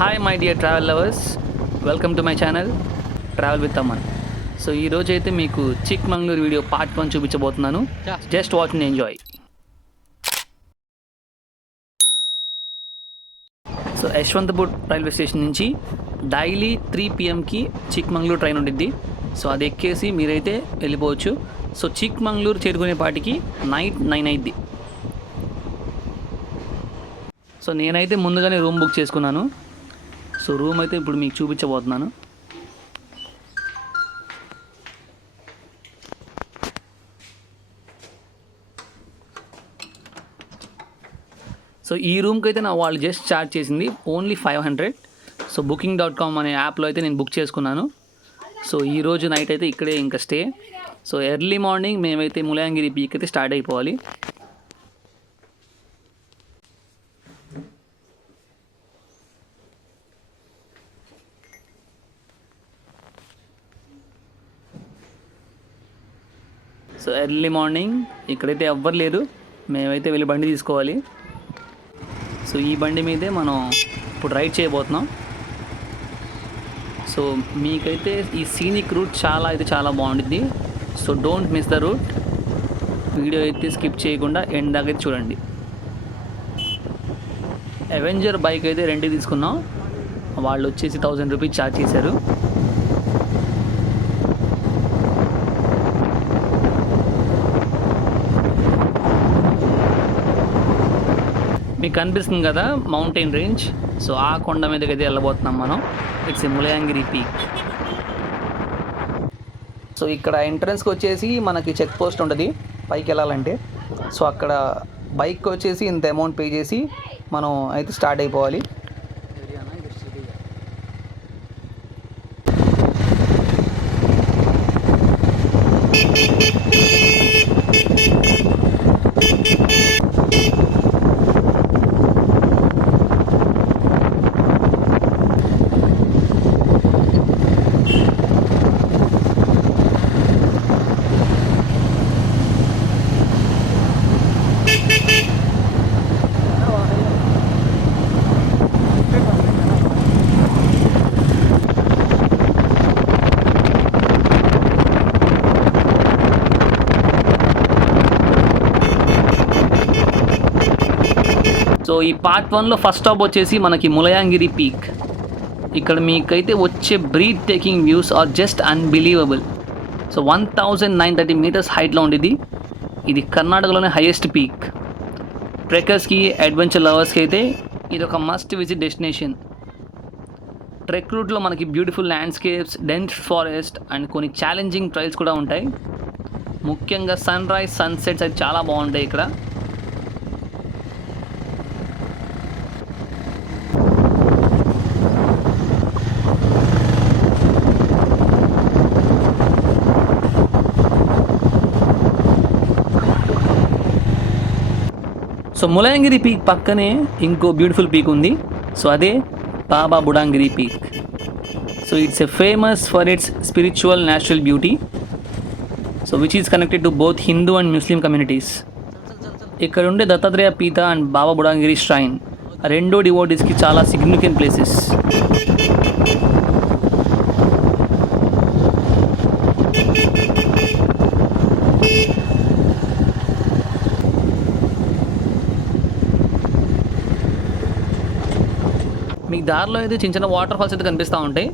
Hi my dear travel lovers, welcome to my channel travel with Aman. సో ఈరోజు అయితే మీకు Chikmagalur video part 1 చూపించబోతున్నాను. Just watch and enjoy. So Yesvantpur railway station నుంచి డైలీ 3 PM చిక్మంగళూరు ట్రైన్ ఉండిద్ది. సో అది ఎక్కేసి మీరైతే వెళ్ళిపోవచ్చు. సో చిక్మంగళూరు చేరుకునేపాటికి నైట్ 9 అయింది. సో నేనైతే ముందుగానే రూమ్ బుక్ చేసుకున్నాను. సో రూమ్ అయితే ఇప్పుడు మీకు చూపించబోతున్నాను. సో ఈ రూమ్కి అయితే నా వాళ్ళు జస్ట్ ఛార్జ్ చేసింది ఓన్లీ 500. సో booking.com అనే యాప్లో అయితే నేను బుక్ చేసుకున్నాను. సో ఈరోజు నైట్ అయితే ఇక్కడే ఇంకా స్టే. సో ఎర్లీ మార్నింగ్ మేమైతే ములయాంగిరి పీక్ అయితే స్టార్ట్ అయిపోవాలి. సో ఎర్లీ మార్నింగ్ ఇక్కడైతే ఎవ్వరు లేరు, మేమైతే వెళ్ళి బండి తీసుకోవాలి. సో ఈ బండి మీదే మనం ఇప్పుడు రైడ్ చేయబోతున్నాం. సో మీకైతే ఈ సీనిక్ రూట్ చాలా బాగుంటుంది. So don't miss the route. Video అయితే స్కిప్ చేయకుండా ఎండ్ దాకా అయితే చూడండి. అవెంజర్ బైక్ అయితే రెంట్కి తీసుకున్నాం. వాళ్ళు వచ్చేసి 1000 రూపీస్ ఛార్జ్ చేశారు. మీకు కనిపిస్తుంది కదా మౌంటైన్ రేంజ్. సో ఆ కొండ మీదకి అయితే వెళ్ళబోతున్నాం మనం. It's a Mullayanagiri peak. So ఇక్కడ ఎంట్రన్స్కి వచ్చేసి మనకి చెక్ పోస్ట్ ఉంటుంది పైకి వెళ్ళాలంటే. సో అక్కడ బైక్ వచ్చేసి ఇంత అమౌంట్ పే చేసి మనం అయితే స్టార్ట్ అయిపోవాలి. సో ఈ పార్ట్ 1లో ఫస్ట్ స్టాప్ వచ్చేసి మనకి ములయాంగిరి పీక్. ఇక్కడ మీకైతే వచ్చే breathtaking views are just unbelievable. So 1930 meters హైట్లో ఉండేది. ఇది కర్ణాటకలోనే హైయెస్ట్ పీక్. ట్రెక్కర్స్కి, అడ్వెంచర్ లవర్స్కి అయితే ఇది ఒక మస్ట్ విజిట్ డెస్టినేషన్. ట్రెక్ రూట్లో మనకి beautiful landscapes, dense forest and కొన్ని ఛాలెంజింగ్ ట్రైల్స్ కూడా ఉంటాయి. ముఖ్యంగా సన్ రైజ్, సన్సెట్స్ అయితే చాలా బాగుంటాయి ఇక్కడ. సో ములయాంగిరి పీక్ పక్కనే ఇంకో బ్యూటిఫుల్ పీక్ ఉంది. సో అదే Baba Budangiri peak. So it's a famous for its spiritual natural beauty. So which is connected to both Hindu and Muslim communities. ఇక్కడ ఉండే దత్తాత్రేయ పీఠ అండ్ బాబా బుడాంగిరి ష్రైన్ రెండో డివోటీస్కి చాలా సిగ్నిఫికెంట్ ప్లేసెస్. మీకు దారిలో అయితే చిన్న చిన్న వాటర్ ఫాల్స్ అయితే కనిపిస్తూ ఉంటాయి.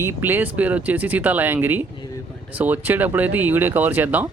ఈ ప్లేస్ పేరు వచ్చేసి సీతాలయాంగిరి. సో వచ్చేటప్పుడు అయితే ఈ వీడియో కవర్ చేద్దాం.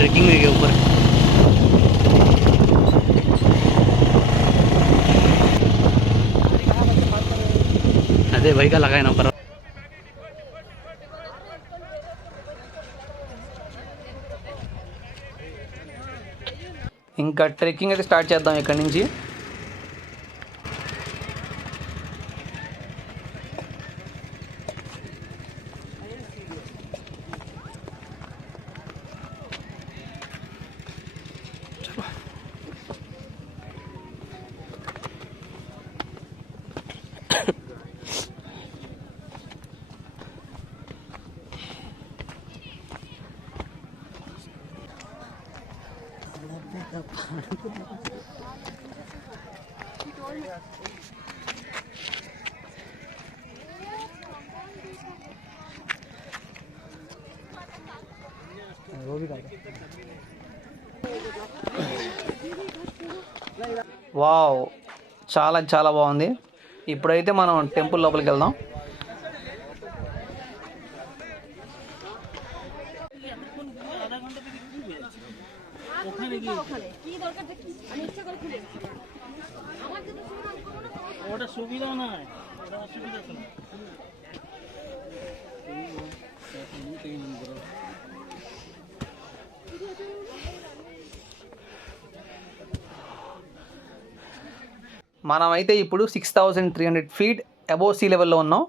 ट्रेकिंग है ऊपर. अरे भाई का लगा है ना ऊपर. ఇంకా ట్రెక్కింగ్ అయితే స్టార్ట్ చేద్దాం ఇక్కడ నుంచి. వావ్, చాలా చాలా బాగుంది. ఇప్పుడైతే మనం టెంపుల్ లోపలికి వెళ్దాం. మనమైతే ఇప్పుడు 6300 ఫీట్ అబోవ్ సీ లెవెల్లో ఉన్నాం.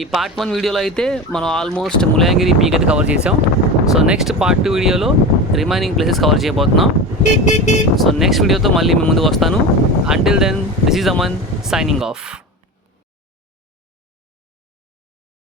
ఈ పార్ట్ 1 వీడియోలో అయితే మనం ఆల్మోస్ట్ ములయాంగిరి పీక్ అయితే కవర్ చేసాం. సో నెక్స్ట్ పార్ట్ 2 వీడియోలో రిమైనింగ్ ప్లేసెస్ కవర్ చేయబోతున్నాం. సో నెక్స్ట్ వీడియోతో మళ్ళీ మీ ముందుకు వస్తాను. Until then this Aziz Aman signing off.